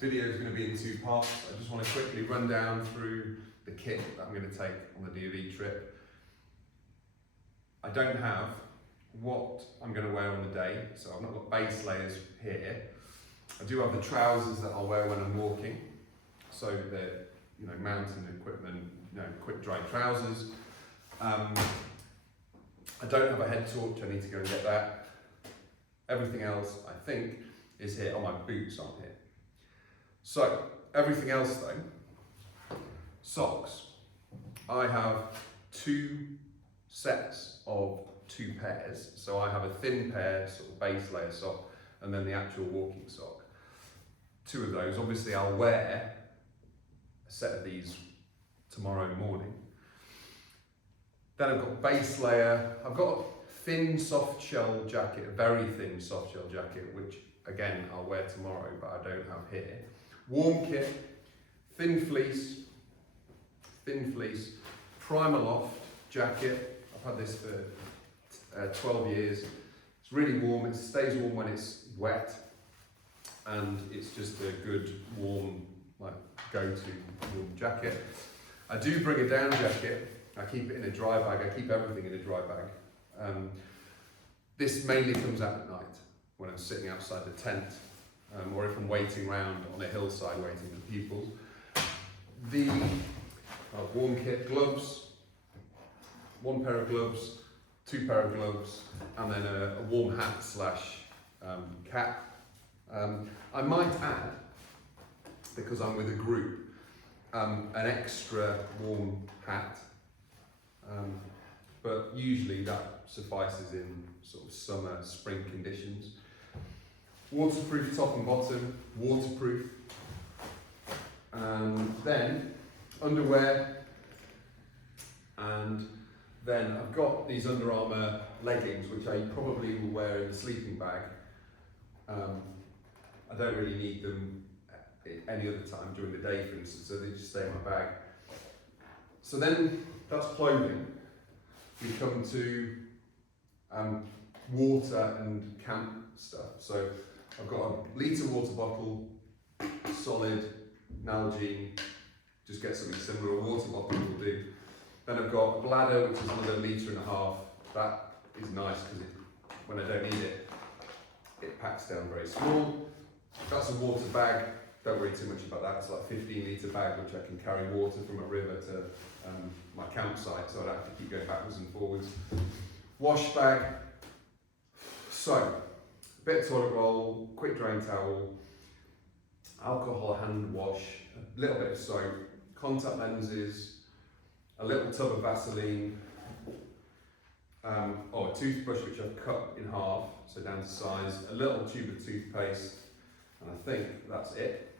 video is going to be in two parts. I just want to quickly run down through the kit that I'm going to take on the DofE trip. I don't have what I'm going to wear on the day, so I've not got base layers here. I do have the trousers that I'll wear when I'm walking, so they're mountain equipment, quick dry trousers. I don't have a head torch, I need to go and get that. Everything else, I think, is here. Oh, my boots aren't here. So, everything else though, socks. I have 2 sets of 2 pairs. So I have a thin pair, sort of base layer sock, and then the actual walking sock. 2 of those. Obviously I'll wear a set of these tomorrow morning. Then I've got base layer. I've got a thin soft shell jacket, a very thin soft shell jacket, which again I'll wear tomorrow, but I don't have here. Warm kit, thin fleece, Primaloft jacket. I've had this for 12 years. It's really warm, it stays warm when it's wet, and it's just a good warm, go-to warm jacket. I do bring a down jacket. I keep it in a dry bag. I keep everything in a dry bag. This mainly comes out at night when I'm sitting outside the tent, or if I'm waiting around on a hillside waiting for pupils. The warm kit, gloves, 1 pair of gloves, 2 pair of gloves, and then a warm hat / cap. I might add, because I'm with a group, an extra warm hat, but usually that suffices in sort of summer, spring conditions. Waterproof top and bottom, waterproof. Then underwear, and then I've got these Under Armour leggings, which I probably will wear in the sleeping bag. I don't really need them any other time during the day, for instance, so they just stay in my bag. So then that's clothing. We come to water and camp stuff. So I've got a litre water bottle, solid, Nalgene, just get something similar, a water bottle will do. Then I've got a bladder, which is another 1.5 litres. That is nice because when I don't need it, it packs down very small. That's a water bag, don't worry too much about that. It's like a 15-litre bag which I can carry water from a river to my campsite, so I don't have to keep going backwards and forwards. Wash bag. So, a bit of toilet roll, quick drain towel, alcohol hand wash, a little bit of soap, contact lenses, a little tub of Vaseline, a toothbrush which I've cut in half, so down to size, a little tube of toothpaste, and I think that's it.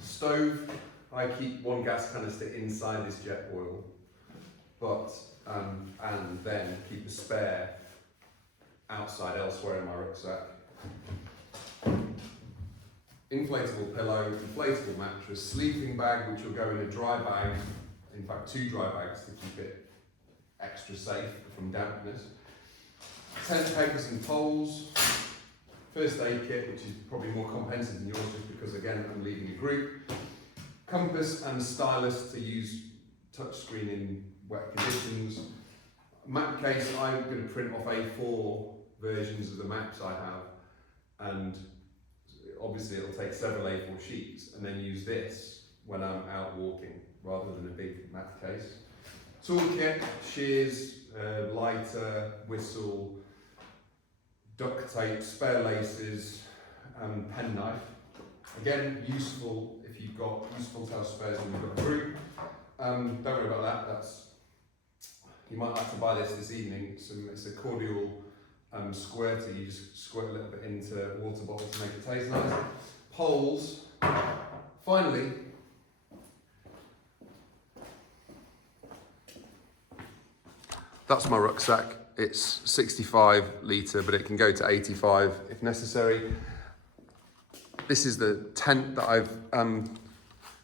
Stove, I keep 1 gas canister inside this jet oil, but and then keep a spare outside elsewhere in my rucksack. Inflatable pillow, inflatable mattress, sleeping bag which will go in a dry bag, in fact 2 dry bags to keep it extra safe from dampness. Tent pegs and poles, first aid kit, which is probably more comprehensive than yours just because again I'm leading a group. Compass and stylus to use touchscreen in wet conditions. Map case, I'm going to print off A4 versions of the maps I have, and obviously it'll take several A4 sheets, and then use this when I'm out walking rather than a big map case. Toolkit, shears, lighter, whistle, duct tape, spare laces, pen knife. Again, useful if you've got useful to have spares when you've got a group. Don't worry about that. You might like to buy this evening. It's a cordial squirter. You just squirt a little bit into water bottles to make it taste nice. Poles. Finally, that's my rucksack. It's 65 litre, but it can go to 85 if necessary. This is the tent that I've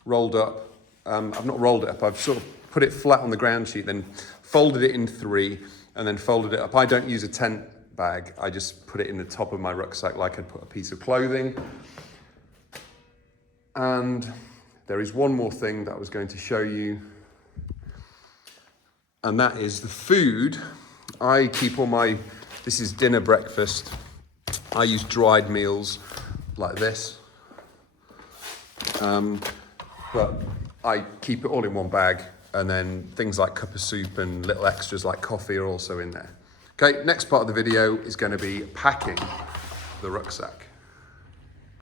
rolled up. I've not rolled it up, I've sort of put it flat on the ground sheet, then folded it in 3, and then folded it up. I don't use a tent bag, I just put it in the top of my rucksack like I'd put a piece of clothing. And there is one more thing that I was going to show you, and that is the food. I keep all my, this is dinner, breakfast. I use dried meals like this. But I keep it all in one bag, and then things like cup of soup and little extras like coffee are also in there. Okay, next part of the video is going to be packing the rucksack.